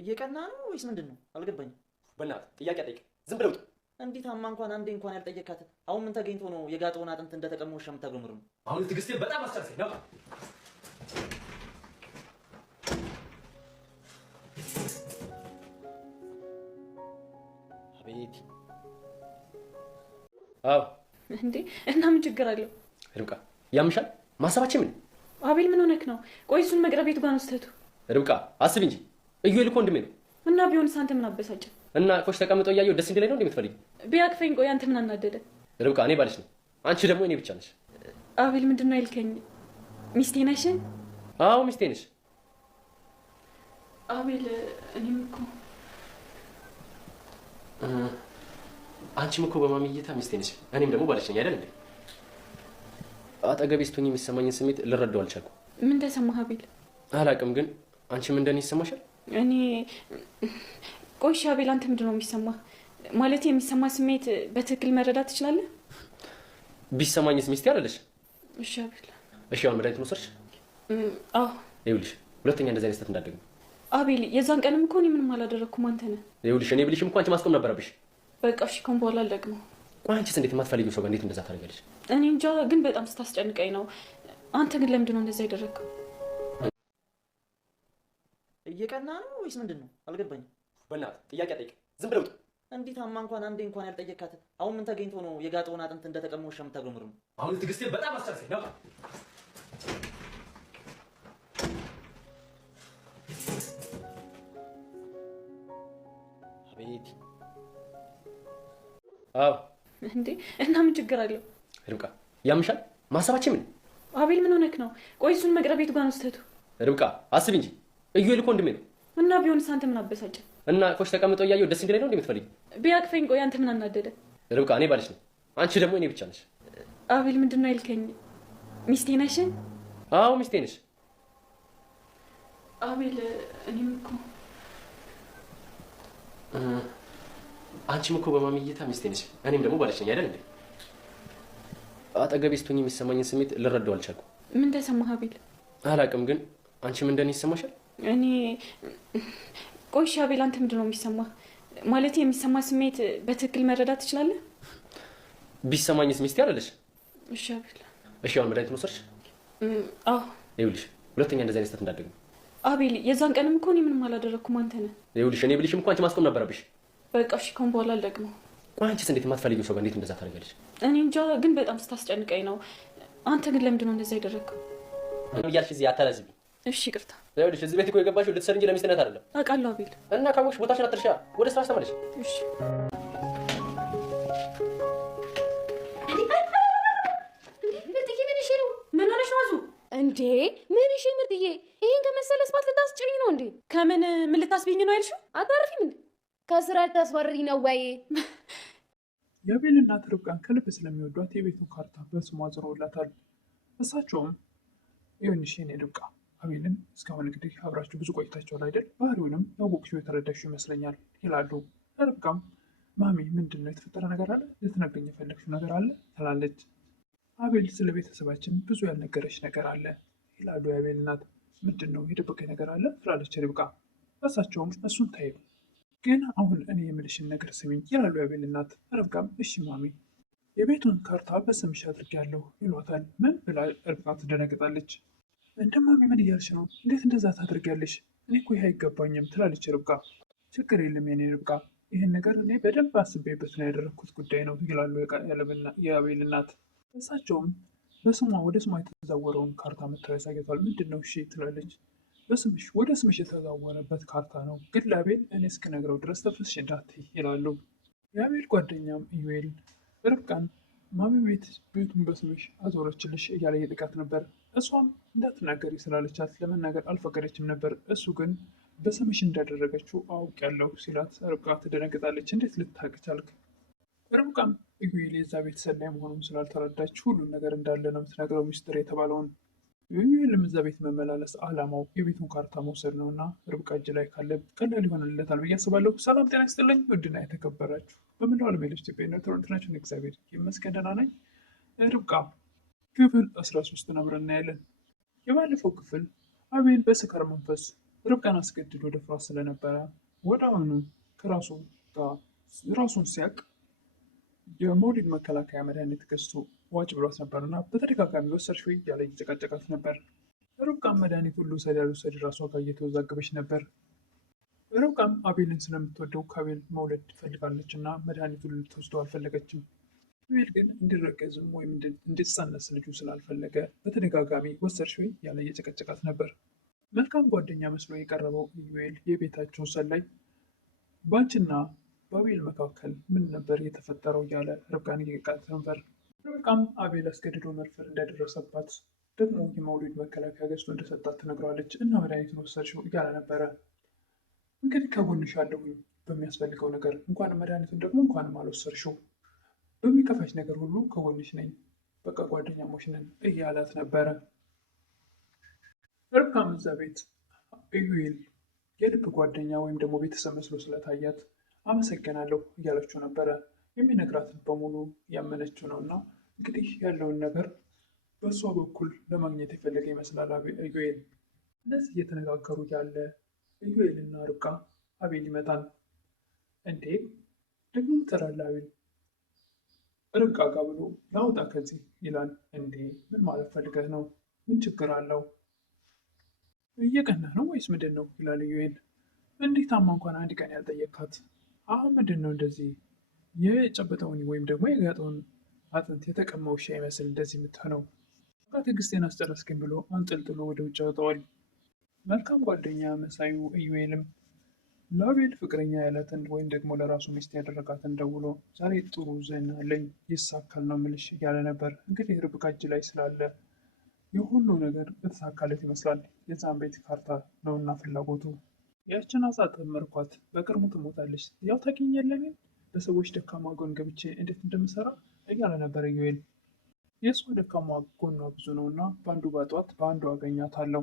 እየቀና ነው ወይስ ምንድነው? አልገባኝም። በእናትህ ጥያቄ አጠይቅ። ዝም ብለው እንዴት አማ እንኳን አንዴ እንኳን ያልጠየካት አሁን ምን ተገኝቶ ነው የጋጠውን አጥንት እንደተቀመው ሻም ታገምሩ? አሁን ትግስቴ በጣም አስጨርሰኝ ነው። አቤት። አዎ እንዴ እና ምን ችግር አለው? ርብቃ ያምሻል? ማሰባችን ምን? አቤል ምን ሆነክ ነው? ቆይ እሱን መቅረብ ቤቱ ጋር ነው ስተቱ። ርብቃ አስብ እንጂ እዩል እኮ ወንድሜ ነው። እና ቢሆንስ አንተ ምን አበሳጨ? እና ቆሽ ተቀምጦ እያየሁ ደስ እንዲለኝ ነው እንደምትፈልጊ? ቢያቅፈኝ ቆይ አንተ ምን አናደደ? ርብቃ እኔ ባልሽ ነው፣ አንቺ ደግሞ እኔ ብቻ ነሽ። አቤል ምንድነው ያልከኝ? ሚስቴ ነሽ? አዎ ሚስቴ ነሽ። አቤል እኔም እኮ አንቺም እኮ በማሚ እይታ ሚስቴ ነሽ፣ እኔም ደግሞ ባልሽ ነኝ አይደል እንዴ? አጠገቤ ስትሆኚ የሚሰማኝን ስሜት ልረዳው አልቻልኩም። ምን ተሰማህ አቤል? አላውቅም፣ ግን አንቺም እንደኔ ይሰማሻል? እኔ ቆይ አቤል አንተ ምንድነው የሚሰማህ? ማለት የሚሰማ ስሜት በትክክል መረዳት ትችላለህ? ቢሰማኝስ ሚስቴ አይደለሽ? እሺ አቤል። እሺ አሁን መድኃኒት ወሰድሽ? አዎ። ይኸውልሽ ሁለተኛ እንደዚህ አይነት ስህተት እንዳትደግሚ። አቤል የዛን ቀንም እኮ እኔ ምንም አላደረኩም፣ አንተ ነህ። ይኸውልሽ እኔ ብልሽም እኮ አንቺ ማስቆም ነበረብሽ። በቃ እሺ ከሆነ በኋላ አልደግመው። ቆይ አንቺስ እንዴት የማትፈልጊው ሰው ጋር እንዴት እንደዛ ታደርጊያለሽ? እኔ እንጃ፣ ግን በጣም ስታስጨንቀኝ ነው። አንተ ግን ለምንድን ነው እንደዛ ያደረግከው? እየቀና ነው ወይስ ምንድነው? አልገባኝም። በእናትህ ጥያቄ አጠይቅ። ዝም ብለው እንዴት አማ እንኳን አንዴ እንኳን ያልጠየካት አሁን ምን ተገኝቶ ነው የጋጠውን አጥንት እንደተቀመው ሻም ታገምሩ? አሁን ትግስቴ በጣም አስጨርሰኝ ነው። አቤት። አዎ እንዴ እና ምን ችግር አለው? ርብቃ ያምሻል? ማሰባችን ምን? አቤል ምን ሆነክ ነው? ቆይ እሱን መቅረብ ቤቱ ጋር ነው ስተቱ። ርብቃ አስብ እንጂ እዩል እኮ ወንድሜ ነው። እና ቢሆንስ አንተ ምን አበሳጨ? እና ቆሽ ተቀምጦ እያየሁ ደስ እንዲለኝ ነው እንደምትፈልጊ? ቢያቅፈኝ ቆይ አንተ ምን አናደደ? ርብቃ እኔ ባልሽ ነው፣ አንቺ ደግሞ እኔ ብቻ ነሽ። አቤል ምንድነው ያልከኝ? ሚስቴ ነሽ? አዎ ሚስቴ ነሽ። አቤል እኔም እኮ አንቺም እኮ በማሚ እይታ ሚስቴ ነሽ፣ እኔም ደግሞ ባልሽ ነኝ አይደል እንዴ? አጠገቤ ስትሆኚ የሚሰማኝን ስሜት ልረዳው አልቻልኩም። ምን ተሰማህ አቤል? አላውቅም፣ ግን አንቺም እንደኔ ይሰማሻል? እኔ ቆይ አቤል አንተ ምንድነው የሚሰማህ? ማለት የሚሰማ ስሜት በትክክል መረዳት ትችላለህ? ቢሰማኝስ ሚስቴ አይደለሽ? እሺ አቤል። እሺ አሁን መድኃኒት ወሰድሽ? አዎ። ይኸውልሽ ሁለተኛ እንደዚህ አይነት ስህተት እንዳትደግሚ። አቤል የዛን ቀንም እኮ እኔ ምንም አላደረኩም፣ አንተ ነህ። ይኸውልሽ እኔ ብልሽም እኮ አንቺ ማስቆም ነበረብሽ። በቃ እሺ ከሆነ በኋላ አልደግመው። ቆይ አንቺስ እንዴት የማትፈልጊው ሰው ጋር እንዴት እንደዛ ታደርጊያለሽ? እኔ እንጃ፣ ግን በጣም ስታስጨንቀኝ ነው። አንተ ግን ለምንድን ነው እንደዛ ያደረግከው? እያልሽ እዚህ አታላዝቢ። እሺ ይቅርታ። ይኸውልሽ እዚህ ቤት እኮ የገባሽው ልትሰሪ እንጂ ለሚስትነት አይደለም። አውቃለሁ አቤል። እና ካወቅሽ ቦታሽን አትርሻ፣ ወደ ስራሽ ተመለሽ። እሺ እንዴ ምን እሺ ምርጥዬ፣ ይሄን ከመሰለ ስፓት ልታስጭኝ ነው እንዴ? ከምን ምን ልታስቢኝ ነው ያልሽው? አታርፊም እንዴ? ከስራ ልታስባርሪ ነው ወይ? የአቤል እናት ርብቃን ከልብ ስለሚወዷት የቤቱን ካርታ በስሟ አዝረውላታል። እሳቸውም ይሁንሽ የኔ ርብቃ፣ አቤልን እስካሁን እንግዲህ አብራችሁ ብዙ ቆይታችኋል አይደል? ባህሪውንም ያወቅሽው የተረዳሽው ይመስለኛል ይላሉ። ርብቃም ማሚ ምንድን ነው የተፈጠረ ነገር አለ? ልትነግረኝ የፈለግሽው ነገር አለ ትላለች። አቤል ስለ ቤተሰባችን ብዙ ያልነገረች ነገር አለ ይላሉ የአቤል እናት። ምንድን ነው የደበቀኝ ነገር አለ ትላለች ርብቃ። እሳቸውም እሱን ታዩ፣ ግን አሁን እኔ የምልሽን ነገር ስሚኝ ይላሉ የአቤል እናት። ርብቃም እሺ ማሚ፣ የቤቱን ካርታ በስምሽ አድርጌያለሁ ይሏታል። ምን ብላ ርብቃ ትደነግጣለች። እንደ ማሚ ምን እያልሽ ነው? እንዴት እንደዛ ታደርጊያለሽ? እኔ እኮ ይህ አይገባኝም ትላለች ርብቃ። ችግር የለም የኔ ርብቃ፣ ይህን ነገር እኔ በደንብ አስቤበት ነው ያደረግኩት ጉዳይ ነው ይላሉ የአቤል እናት። እሳቸውም በስሟ ወደ ስሟ የተዛወረውን ካርታ መጥተው ያሳያታል። ምንድን ነው እሺ ትላለች። በስምሽ ወደ ስምሽ የተዛወረበት ካርታ ነው፣ ግን ለአቤል እኔ እስክነግረው ድረስ ተፍስሽ እንዳትይ ይላሉ። የአቤል ጓደኛም ኢዩኤል ርብቃን ማሚ ቤቱን በስምሽ አዞረችልሽ እያለ እየጠቃት ነበር። እሷም እንዳትናገሪ ስላለቻት ለመናገር አልፈቀደችም ነበር። እሱ ግን በስምሽ እንዳደረገችው አውቄያለሁ ሲላት ርብቃ ትደነግጣለች። እንዴት ልታውቅ ቻልክ? ርብቃም ኢዩኤል የዛ ቤት ሰላይ መሆኑን ስላልተረዳች ሁሉን ነገር እንዳለ ነው የምትነግረው፣ ሚስጥር የተባለውን። ኢዩኤልም እዛ ቤት መመላለስ አላማው የቤቱን ካርታ መውሰድ ነው እና ርብቃ እጅ ላይ ካለ ቀላል ይሆንለታል ብዬ አስባለሁ። ሰላም ጤና ይስጥልኝ ውድና የተከበራችሁ በምንለው ዓለም ያለች ኢትዮጵያዊነት ቶሮንትናችን እግዚአብሔር ይመስገን ደህና ነኝ። ርብቃ ክፍል 13 አብረን እናያለን። የባለፈው ክፍል አቤል በስካር መንፈስ ርብቃን አስገድዶ ደፍሯት ስለነበረ ወደ አሁኑ ከራሱ ጋር ራሱን ሲያቅ የመውሊድ መከላከያ መድኃኒት ገዝቶ ዋጭ ብሏት ነበር እና በተደጋጋሚ ወሰድሽ ወይ እያለ እየጨቃጨቃት ነበር። ርብቃም መድኃኒቱን ልውሰድ ያልወሰድ ራሷ ጋር እየተወዛገበች ነበር። ርብቃም አቤልን ስለምትወደው ከአቤል መውለድ ትፈልጋለች እና መድኃኒቱን ልትወስደው አልፈለገችም። አቤል ግን እንዲረገዝም ወይም እንዲጸነስ ልጁ ስላልፈለገ በተደጋጋሚ ወሰድሽ ወይ እያለ እየጨቀጨቃት ነበር። መልካም ጓደኛ መስሎ የቀረበው ኢዩኤል የቤታቸው ሰላይ በአንቺና በአቤል መካከል ምን ነበር የተፈጠረው እያለ ርብቃን እየቃት ነበር። ርብቃም አቤል አስገድዶ መድፈር እንደደረሰባት ደግሞ የመውሊድ መከላከያ ገዝቶ እንደሰጣት ትነግረዋለች እና መድኃኒቱን ወሰድሽው እያለ ነበረ። እንግዲህ ከጎንሽ አለሁኝ በሚያስፈልገው ነገር እንኳን መድኃኒቱን ደግሞ እንኳንም አልወሰድሽው፣ በሚከፋሽ ነገር ሁሉ ከጎንሽ ነኝ፣ በቃ ጓደኛሞች ነን እያላት ነበረ። ርብቃም እዛ ቤት ኢዩኤል የልብ ጓደኛ ወይም ደግሞ ቤተሰብ መስሎ ስለታያት አመሰግናለሁ እያለችው ነበረ። የሚነግራትን በሙሉ ያመነችው ነው እና እንግዲህ ያለውን ነገር በእሷ በኩል ለማግኘት የፈለገ ይመስላል ኢዩኤል። እንደዚህ እየተነጋገሩ ያለ ኢዩኤል እና ርብቃ አቤል ይመጣል። እንዴ ደግሞ ትጠራለህ አቤል ርብቃ ጋር ብሎ ላውጣ ከዚህ ይላል። እንዴ ምን ማለት ፈልገህ ነው? ምን ችግር አለው? እየቀናህ ነው ወይስ ምንድን ነው ይላል ኢዩኤል። እንዴት አማ እንኳን አንድ ቀን ያልጠየቅካት አሁን ምንድን ነው እንደዚህ የጨበጠውን ወይም ደግሞ የጋጠውን አጥንት የተቀማ ውሻ ይመስል እንደዚህ የምትሆነው? ትዕግስቴን አስጨረስክኝ ብሎ አንጠልጥሎ ወደ ውጭ ያወጣዋል። መልካም ጓደኛ መሳዩ ኢዩኤልም ለአቤል ፍቅረኛ ያላትን ወይም ደግሞ ለራሱ ሚስት ያደረጋትን ደውሎ ዛሬ ጥሩ ዜና አለኝ ይሳካል ነው ምልሽ እያለ ነበር። እንግዲህ ርብቃ እጅ ላይ ስላለ የሁሉ ነገር በተሳካለት ይመስላል። የዛን ቤት ካርታ ነውና ፍላጎቱ። ያችን አሳ ጠመርኳት፣ በቅርቡ ትሞታለች። ያው ታገኛለህ በሰዎች ደካማ ጎን ገብቼ እንዴት እንደምሰራ እያለ ነበር ኢዩኤል። የእሷ ደካማ ጎኗ ብዙ ነው እና በአንዱ ባጧት በአንዱ አገኛታለሁ።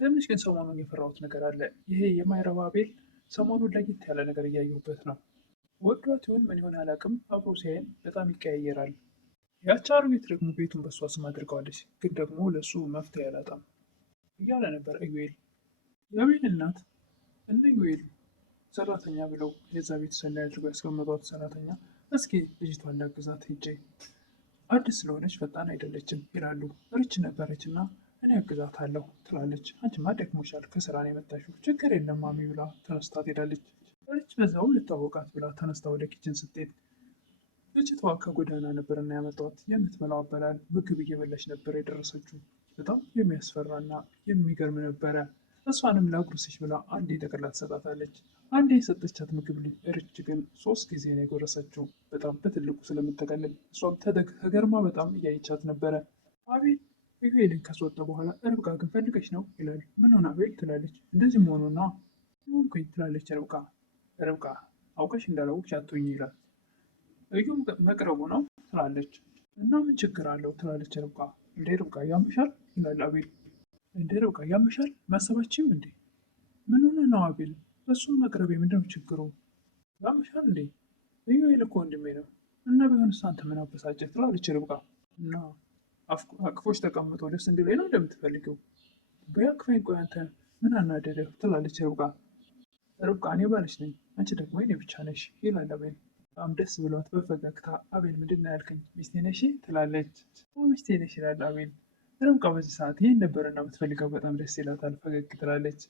ትንሽ ግን ሰሞኑን የፈራሁት ነገር አለ። ይሄ የማይረባ አቤል ሰሞኑን ለየት ያለ ነገር እያየሁበት ነው። ወዷት ይሁን ምን ይሆን አላውቅም፣ አብሮ ሲያይን በጣም ይቀያየራል። ያቺ አሮጊት ደግሞ ቤቱን በእሷ ስም አድርገዋለች፣ ግን ደግሞ ለእሱ መፍትሄ አላጣም እያለ ነበር ኢዩኤል። የአቤል እናት እነ ኢዩኤል ሰራተኛ ብለው የዛ ቤት ሰላይ አድርገው ያስቀመጧት ሰራተኛ እስኪ ልጅቷን ላግዛት ሄጄ አዲስ ስለሆነች ፈጣን አይደለችም ይላሉ። ርች ነበረች እና እኔ አግዛታለሁ ትላለች። አንቺማ ደክሞሻል ከስራ ነው የመጣሽው፣ ችግር የለም ማሚ ብላ ተነስታ ትሄዳለች። ርች በዛው ልታወቃት ብላ ተነስታ ወደ ኪችን ስትሄድ ልጅቷ ከጎዳና ነበርና ያመጣት የምትበላው አበላል ምግብ እየበላች ነበር የደረሰችው። በጣም የሚያስፈራና የሚገርም ነበረ። እሷንም ላጉርስሽ ብላ አንዴ ጠቅላ ትሰጣታለች። አንዴ የሰጠቻት ምግብ ርች ግን 3 ጊዜ ነው የጎረሰችው፣ በጣም በትልቁ ስለምትጠቀልል። እሷም ተገርማ በጣም እያየቻት ነበረ። አቤል ኢዩኤልን ካስወጣ በኋላ ርብቃ ግን ፈልገች ነው ይላል። ምን ሆነ አቤል ትላለች። እንደዚህ መሆኑና ሆንኩኝ ትላለች ርብቃ። ርብቃ አውቀሽ እንዳላወቅሽ አትሁኝ ይላል። እዩም መቅረቡ ነው ትላለች። እና ምን ችግር አለው ትላለች ርብቃ። እንዴ ርብቃ ያምሻል ይላል አቤል። እንዴ ርብቃ ያምሻል ማሰባችም እንዴ? ምን ሆነ ነው አቤል? እሱም መቅረቤ ምንድነው ችግሩ? ያምሻል እንዴ? ኢዩኤል እኮ ወንድሜ ነው እና ቢሆንስ አንተ ምን አበሳጨህ ትላለች ርብቃ። እና አቅፎች ተቀምጦ ደስ እንዲለኝ ነው እንደምትፈልገው? በያክፋኝ ቆይ አንተ ምን አናደደህ ትላለች ርብቃ። ርብቃ እኔ ባልሽ ነኝ፣ አንቺ ደግሞ እኔ ብቻ ነሽ ይላል አቤል። በጣም ደስ ብሏት በፈገግታ አቤል ምንድን ነው ያልከኝ? ሚስቴ ነሽ ትላለች። ሚስቴ ነሽ ይላል አቤል። ርብቃ በዚህ ሰዓት ይህን ነበርና የምትፈልገው በጣም ደስ ይላታል። ፈገግ ትላለች።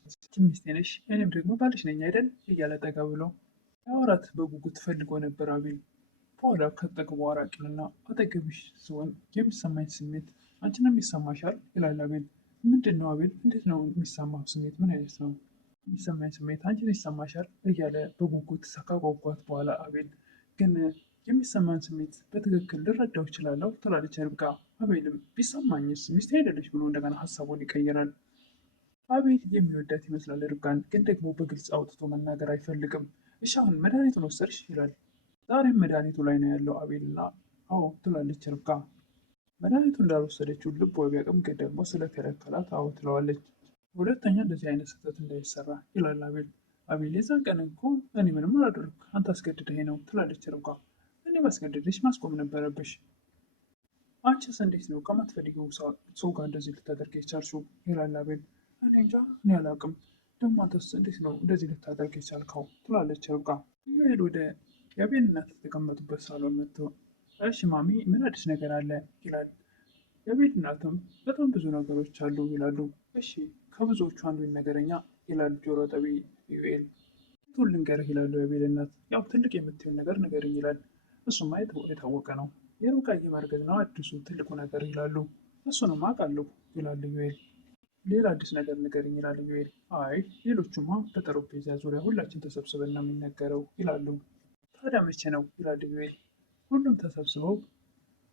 ሚስቴ ነሽ እኔም ደግሞ ባልሽ ነኝ አይደል እያለ ጠጋ ብሎ አውራት በጉጉት ፈልጎ ነበር አቤል። በኋላ ከጠግቡ አራቂንና አጠገብሽ ሲሆን የሚሰማኝ ስሜት አንቺንም ይሰማሻል ይላል አቤል። ምንድን ነው አቤል? እንዴት ነው የሚሰማው ስሜት? ምን አይነት ነው የሚሰማኝ ስሜት? አንቺን ይሰማሻል እያለ በጉጉት ካጓጓት በኋላ አቤል ግን የሚሰማን ስሜት በትክክል ልረዳው እችላለሁ ትላለች ርብቃ። አቤልም ቢሰማኝስ ሚስቴ አይደለች ብሎ እንደገና ሀሳቡን ይቀይራል። አቤል የሚወዳት ይመስላል ርብቃን፣ ግን ደግሞ በግልጽ አውጥቶ መናገር አይፈልግም። እሺ አሁን መድኃኒቱን ወሰድሽ ይላል። ዛሬም መድኃኒቱ ላይ ነው ያለው አቤልና አዎ ትላለች ርብቃ። መድኃኒቱ እንዳልወሰደችው ልብ ቢያውቅም ግን ደግሞ ስለከለከላት አዎ ትለዋለች። ሁለተኛ እንደዚህ አይነት ስህተት እንዳይሰራ ይላል አቤል። አቤል የዛን ቀን እኮ እኔ ምንም አላደረግኩ አንተ አስገድደኝ ነው ትላለች ርብቃ። እኔ ማስገድደሽ ማስቆም ነበረብሽ። አንቺስ እንዴት ነው ከማትፈልጊው ሰው ጋር እንደዚህ ልታደርግ የቻልሽው ይላል አቤል። እኔ እንጃ እኔ አላውቅም፣ ደግሞ አንተስ እንዴት ነው እንደዚህ ልታደርግ የቻልከው? ትላለች ርብቃ። ኢዩኤል ወደ የአቤል እናት የተቀመጡበት ሳሎን መጥቶ እሺ ማሚ ምን አዲስ ነገር አለ ይላል። የአቤል እናትም በጣም ብዙ ነገሮች አሉ ይላሉ። እሺ ከብዙዎቹ አንዱን ነገረኛ ይላል ጆሮ ጠቢ ኢዩኤል። ቱን ልንገርህ ይላሉ የአቤል እናት። ያው ትልቅ የምትሆን ነገር ንገረኝ ይላል። እሱማ የታወቀ ነው የርብቃዬ ማርገዝ ነው አዲሱ ትልቁ ነገር ይላሉ። እሱንም አውቃለሁ ይላል ኢዩኤል። ሌላ አዲስ ነገር ንገረኝ ይላል ኢዩኤል። አይ ሌሎቹማ በጠረጴዛ ዙሪያ ሁላችን ተሰብስበን ነው የሚነገረው ይላሉ። ታዲያ መቼ ነው ይላል ኢዩኤል። ሁሉም ተሰብስበው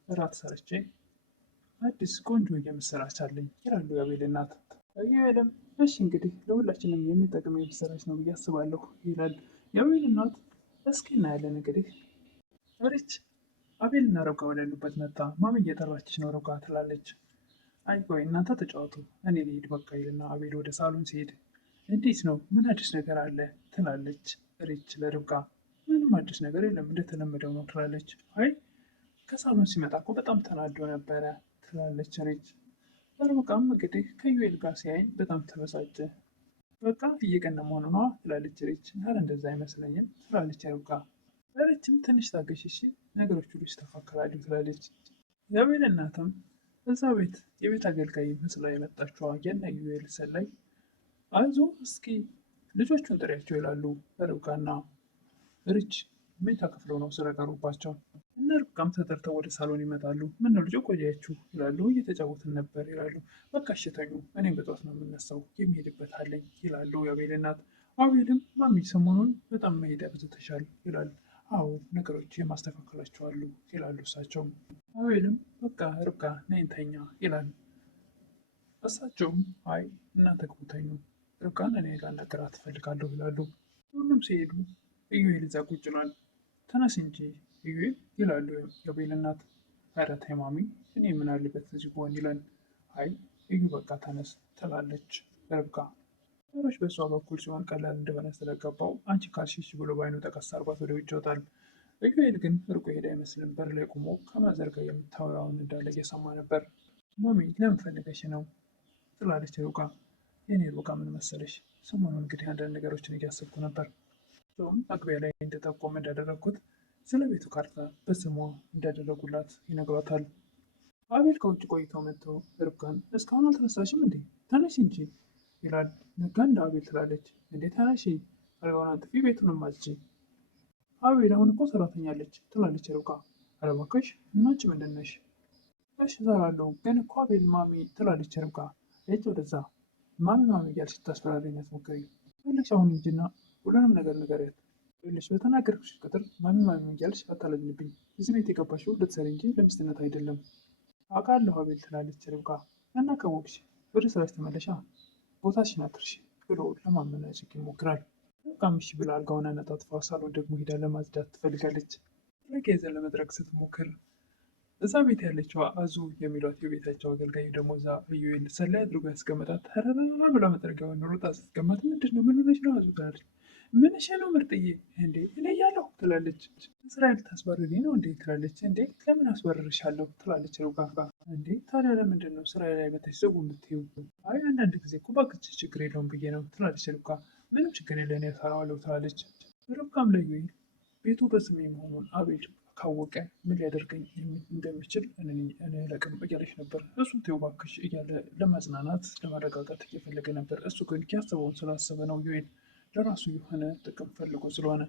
እራት ሰርቼ አዲስ ቆንጆ የምስራች አለኝ ይላሉ የአቤል እናት። ኢዩኤልም እሺ እንግዲህ ለሁላችንም የሚጠቅም የምስራች ነው ብዬ አስባለሁ ይላል። የአቤል እናት እስኪ እናያለን እንግዲህ። ሪች አቤልና ረብቃ ወዳሉበት መጣ። ማሚ እየጠራችሽ ነው ረብቃ ትላለች። አይ ቆይ እናንተ ተጫወቱ እኔ ልሂድ በቃ ይልና አቤል ወደ ሳሎን ሲሄድ እንዴት ነው ምን አዲስ ነገር አለ ትላለች ሪች ለርብቃ። ምንም አዲስ ነገር የለም እንደተለመደው ነው ትላለች። አይ ከሳሎን ሲመጣ እኮ በጣም ተናዶ ነበረ ትላለች ሪች። ርብቃም እንግዲህ ከዩኤል ጋር ሲያይ በጣም ተበሳጨ። በቃ እየቀነ መሆኑ ነዋ ትላለች ሪች። ኧረ እንደዛ አይመስለኝም ትላለች ርብቃ። ሪችም ትንሽ ታገሽ እሺ ነገሮች ሁሉ ይስተካከላሉ ትላለች። የአቤል እናትም እዛ ቤት የቤት አገልጋይ መስላ የመጣችዋ የነ ዩኤል ሰላይ አይዞ እስኪ ልጆቹን ጥሪያቸው ይላሉ ርብቃና ሪች መኝታ ክፍለው ነው ስራ ቀሩባቸው። እነ ርብቃም ተጠርተው ወደ ሳሎን ይመጣሉ። ምነው ልጆ ቆያችሁ ይላሉ። እየተጫወትን ነበር ይላሉ። በቃ እሺ ተኙ እኔም በጠዋት ነው የምነሳው የሚሄድበት አለኝ ይላሉ የአቤል እናት። አቤልም ማሚ ሰሞኑን በጣም መሄድ አብዝተሻል ይላል። አዎ ነገሮች የማስተካከላቸዋሉ ይላሉ እሳቸውም። አቤልም በቃ ርብቃ ነይ እንተኛ ይላል። እሳቸውም አይ እናንተ ግቡ ተኙ ርብቃን እኔ ላናግራት እፈልጋለሁ ይላሉ። ሁሉም ሲሄዱ ኢዩኤል እዛ ቁጭ ይላል። ተነስ እንጂ ኢዩኤል ይላሉ የአቤል እናት። ኧረ ተይ ማሚ እኔ ምን አለበት እዚህ ብሆን ይላል። አይ እዩ በቃ ተነስ ትላለች ርብቃ። ነገሮች በእሷ በኩል ሲሆን ቀላል እንደሆነ ስለገባው አንቺ ካልሽሽ ብሎ በአይኑ ጠቀስ አርጓት ወደ ውጭ ይወጣል። ኢዩኤል ግን ርቆ ሄደ አይመስልም። በር ላይ ቆሞ ከማዘር ጋር የምታወራውን እንዳለ እየሰማ ነበር። ማሚ ለምን ፈልገሽ ነው ትላለች ርብቃ። የኔ ርብቃ ምን መሰለሽ ሰሞኑን እንግዲህ አንዳንድ ነገሮችን እያሰብኩ ነበር። መግቢያ ላይ እንደጠቆም እንዳደረግኩት ስለ ቤቱ ካርታ በስሟ እንዳደረጉላት ይነግሯታል። አቤል ከውጭ ቆይተው መጥተው ርብቃን እስካሁን አልተነሳሽም እንዴ ተነሽ እንጂ ይላል። ነጋ እንደ አቤል ትላለች። እንዴ ተነሺ አልጋውን አንጥፊ ቤቱንም አጽጂ። አቤል አሁን እኮ ሰራተኛ አለች ትላለች ርብቃ። ኧረ እባክሽ እና አንቺ ምንድን ነሽ? እሺ እሰራለሁ ግን እኮ አቤል ማሚ ትላለች ርብቃ። እጅ ወደዛ ማሚ ማሚ እያልሽ ታስፈራሪኝ አትሞክሪ። ፈለግሽ አሁን ሂጂና ሁሉንም ነገር ንገሪያት። ይኸውልሽ በተናገርኩሽ ቁጥር ማሚ ማሚ እያልሽ አታለጅንብኝ። እዚህ ቤት የገባሽው ልትሰሪ እንጂ ለሚስትነት አይደለም። አውቃለሁ አቤል ትላለች ርብቃ። እና ካወቅሽ ወደ ስራሽ ተመለሻ ቦታሽን አትርሺ ብሎ ለማመናጨቅ ይሞክራል። ርብቃም እሺ ብላ አልጋውን አነጣጥፋ ሳሎን ደግሞ ሄዳ ለማጽዳት ትፈልጋለች። ጥያቄ ለመድረክ ስትሞክር እዛ ቤት ያለችው አዙ የሚሏት የቤታቸው አገልጋይ ደግሞ እዛ ኢዩኤል ሰላይ አድርጎ ያስቀመጣት ተረራ ብላ መጥረጊያውን ሮጣ ስትቀመጥ ምንድን ነው ምን ሆነሽ ነው አዙ ትላለች። ምንሽ ነው ምርጥዬ እንዴ እኔ እያለሁ ትላለች። እስራኤል ታስበርሪ ነው እንዴ ትላለች። እንዴ ለምን አስበርርሻለሁ ትላለች ርብቃ። እንዴ ታዲያ ለምንድን ነው ስራ ላይ መተሽ ዘጉ የምትይው? አይ አንዳንድ ጊዜ እኮ እባክሽ ችግር የለውም ብዬ ነው ትላለች ርብቃ። ምንም ችግር የለን እሰራዋለሁ ትላለች። ርብቃም ለዩኤል ቤቱ በስሜ መሆኑን አቤል ካወቀ ምን ሊያደርገኝ እንደሚችል እኔ አላውቅም እያለች ነበር። እሱ ተይው እባክሽ እያለ ለማጽናናት ለማረጋጋት እየፈለገ ነበር። እሱ ግን ያሰበውን ስላሰበ ነው ዩኤል ለራሱ የሆነ ጥቅም ፈልጎ ስለሆነ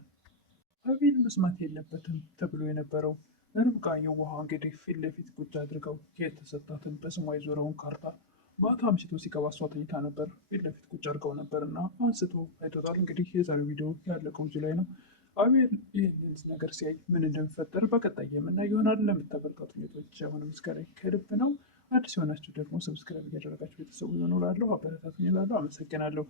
አቤል መስማት የለበትም ተብሎ የነበረው ርብቃ የውሃ እንግዲህ ፊት ለፊት ቁጭ አድርገው የተሰጣትን በስሟ የዞረውን ካርታ ማታ አምሽቶ ሲገባ እሷ ተኝታ ነበር። ፊት ለፊት ቁጭ አድርገው ነበር እና አንስቶ አይቶታል። እንግዲህ የዛሬው ቪዲዮ ያለቀው እዚህ ላይ ነው። አቤል ይህንን ነገር ሲያይ ምን እንደሚፈጠር በቀጣይ የምናየው ይሆናል። ለምታበረታቱ ቶች አሁን ምስጋና ከልብ ነው። አዲስ የሆናችሁ ደግሞ ሰብስክራይብ እያደረጋችሁ ቤተሰቡ ይሆኑ ላለሁ አበረታቱኝ እላለሁ። አመሰግናለሁ።